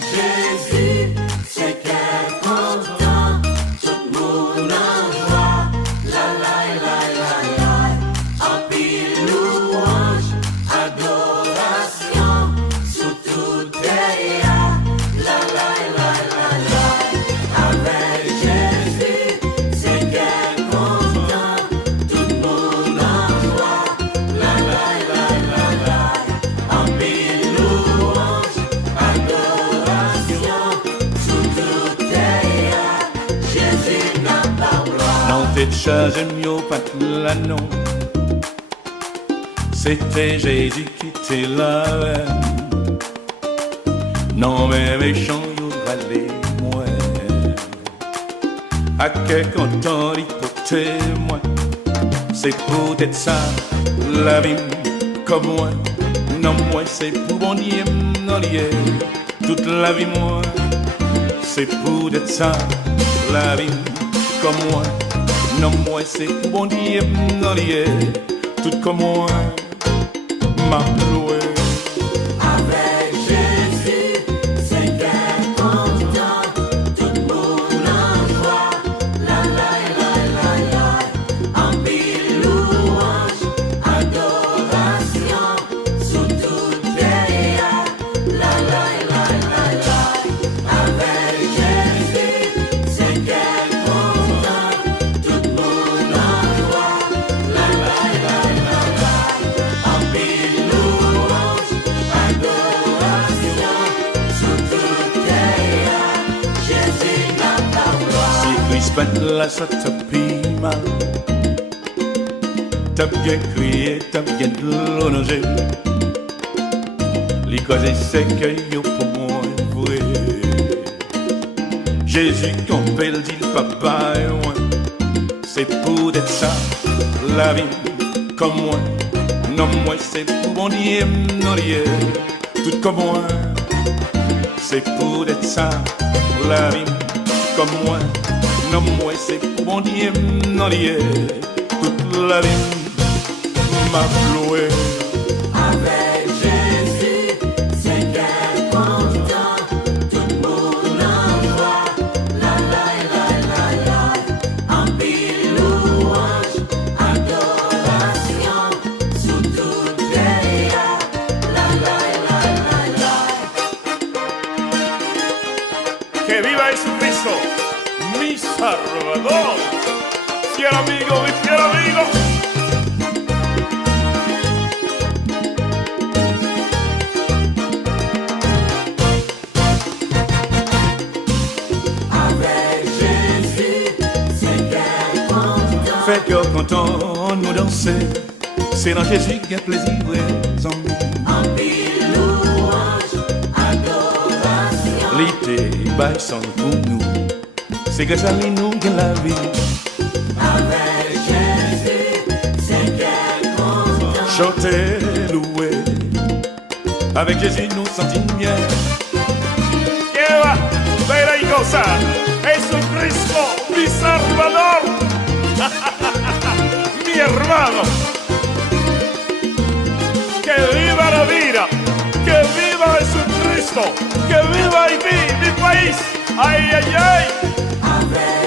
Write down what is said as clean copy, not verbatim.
Jésus, c'est qu'elle content, tout le monde en joie. La la la la la, en pile louange, adoration, sous tout terre. La la la la la, avec Jésus, c'est qu'elle content, tout le monde en joie. La la la la la, en pile louange, adoration, sous tout terre. Jésus n'a pas gloire. Non, t'es chargé mieux pas de l'annon. C'était Jésus qui était là. Non, mais méchant, you valait moi. À quel content il portait moi. C'est peut-être ça, la vie comme moi. Non, moi, c'est pour bon Dieu, non, lié. Toute la vie, moi. C'est peut-être ça, la vie comme moi. Non, moi, c'est pour bon Dieu, non, lié. Tout comme moi, m'a loué. Avec Jésus, c'est qu'elle content, tout le monde en joie. La la la la la, en pile louange, adoration, sous toute terre. La la la la la, avec Jésus, c'est qu'elle content, tout le monde en joie. La la la la la, en pile louange, adoration, sous toute terre. Jésus n'a pas gloire. Si Christ là, ça t'a pris mal. T'as bien crié, t'as bien l'honoré. Les causes c'est que yo pour moi vrai. Jésus compelle dit le papa et moi. C'est pour être ça, la vie comme moi. Non, moi c'est pour mon Dieu, non, lié. Tout comme moi. C'est pour être ça, la vie comme moi. Non, moi c'est pour mon Dieu, non, lié. Toute la vie m'a loué. Avec Jésus, c'est qu'elle content, tout le monde en joie. La la la la la, en pile louange, adoration, sous toute terre. La la la la la. Que viva Jesucristo, mi Salvador. Fiel amigo, mi fiel amigo. Avec Jésus, c'est qu'elle content. Fait que content nous danser. C'est dans Jésus qu'il y a plaisir, raison. En pile louange, adoration. L'été, bail son pour nous. C'est grâce à lui nous que la vie. Avec Jésus, c'est qu'elle content. Chanter, louer. Avec Jésus nous sentons bien. Que va, bella y gozar. Jesucristo, mi Salvador. Mi hermano. Que viva la vida. Que viva Jesucristo. Que viva Haití, mi país. Ay, ay, ay. Avec